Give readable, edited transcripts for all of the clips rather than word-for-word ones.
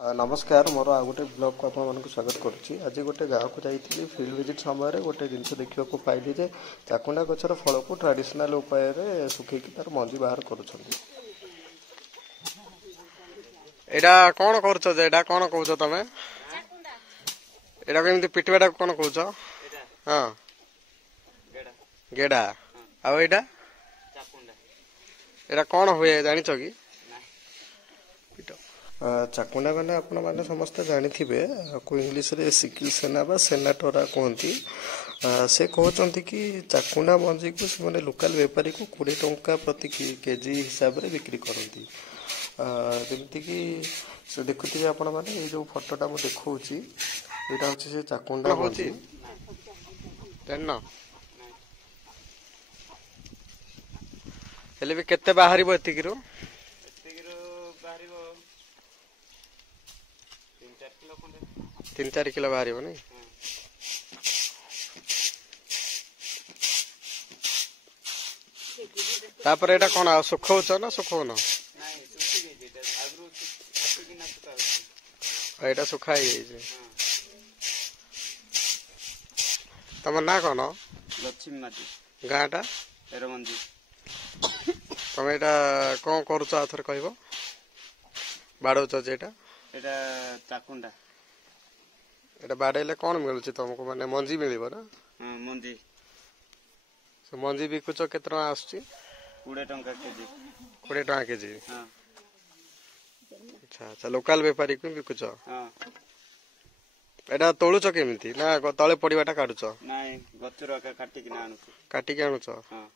नमस्कार मोर आ गोटे ब्लॉग को आप स्वागत करुच्ची। आज गोटे गाँव को जाइए फिल्ड विजिट समय गोटे जिन देखा पाइली जे चाकुंडा गचर फल को ट्राडिशनल उपाय सुखी तार मंजी बाहर करुँच। एटा कौन करुछ जे एटा कौन कहउछ तमे एटा केमती पिटवाटा कौन कहउछ? हां गेडा गेडा आ एटा चाकुंडा एटा कौन हुए जानिछ कि? चाकुंडा मैंने आपण मैंने समस्त जानी इंग्लीश रे सिकिल सेना बा सेनाटोरा कहती। से कहते कि चाकुंडा मंजी को से लोकल बेपारी को 20 टंका प्रति केजी हिसाब से बिक्री करती। जमती कि से देखुए आपण मैंने ये जो फोटोटा मुझे देखा यहाँ हूँ से चाकुंडा मंजी हेले भी केते बाहरिबो एतिकिरो 3-4 किलो बाहर नहीं। तापर एटा कोन आ सुखौछ ना सुखौन? एटा सुखाई जे तमर ना कोन? लक्ष्मी माटी गाटा एरमंजी। तमे एटा कोन करूछ आथर कहबो? बाडौछ जे एटा चाकुंडा एटा बाडेले कौन मिलुछि तुमको माने मंजी मिलिबो ना? हां मंजी से मंजी बिकुछ केतना आछी? 20 टंका केजी 20 टंका केजी। हां अच्छा अच्छा लोकल व्यापारी को बिकुछ? हां एटा तोलुछ केमिति ना तळे पडिबाटा काडुछ? नाही गचर का काटी कि ना आनुछ काटी के आनुछ? हां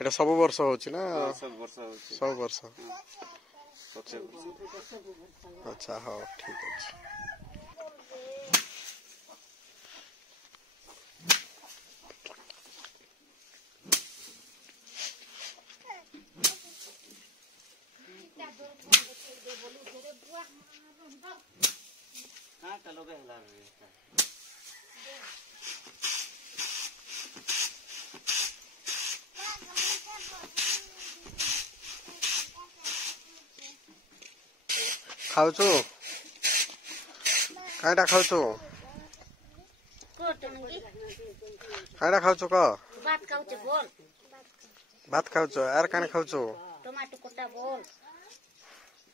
एटा सब वर्ष होछि ना? हां सब वर्ष होछि सब वर्ष। अच्छा हाँ ठीक है। हां चलो बे हला खाउछु काइटा खाउछु काइटा खाउछु क भात खाउछु बोल भात खाउछु आर काने खाउछु टमाटो कोटा बोल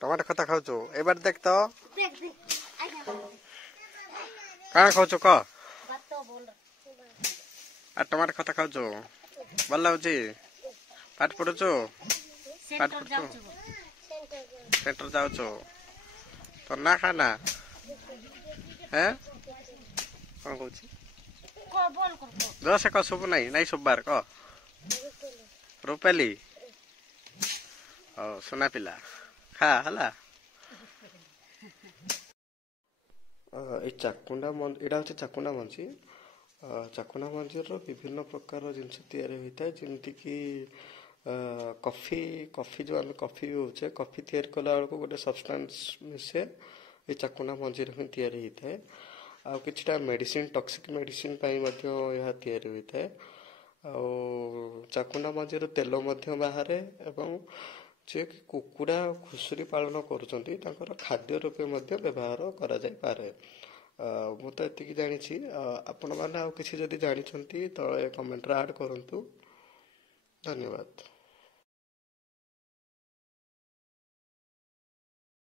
टमाटो खता खाउछु एबार देख त देख देख काने खाउछु क भात तो बोल आ टमाटो खता खाउछु भल लाउछि पाठ पढुछु पाठ पढुछु सेंटर जाउछु तो ना खाना हैं कौन कहूँ को बोल कर दस एक सब नहीं सब बार क रुपेली ओ सोना पिला खा हला चाकुंडा यहाँ हूँ चाकुंडा मंजी। चाकुंडा मंजी विभिन्न प्रकार जिनस तैयारी होता है जमती कि कॉफी कॉफी जो आम कॉफी होचे कॉफी तैयारी कला बेलू गोटे सब्सटेंस मिसे ये चाकुंडा मंजी हिं तैयारी होता है। आ किछटा मेडिसिन टॉक्सिक मेडिसिन यह तैयारी होता है। चाकुंडा मंजी तेल बाहर एवं जे कुकुड़ा घुसुरी पालन करुँच खाद्य रूपे व्यवहार करा जाय पारे। मु तो ये जानी आपण मैंने आउ किसी जदि जानी तले कमेंट ऐड करूँ। धन्यवाद।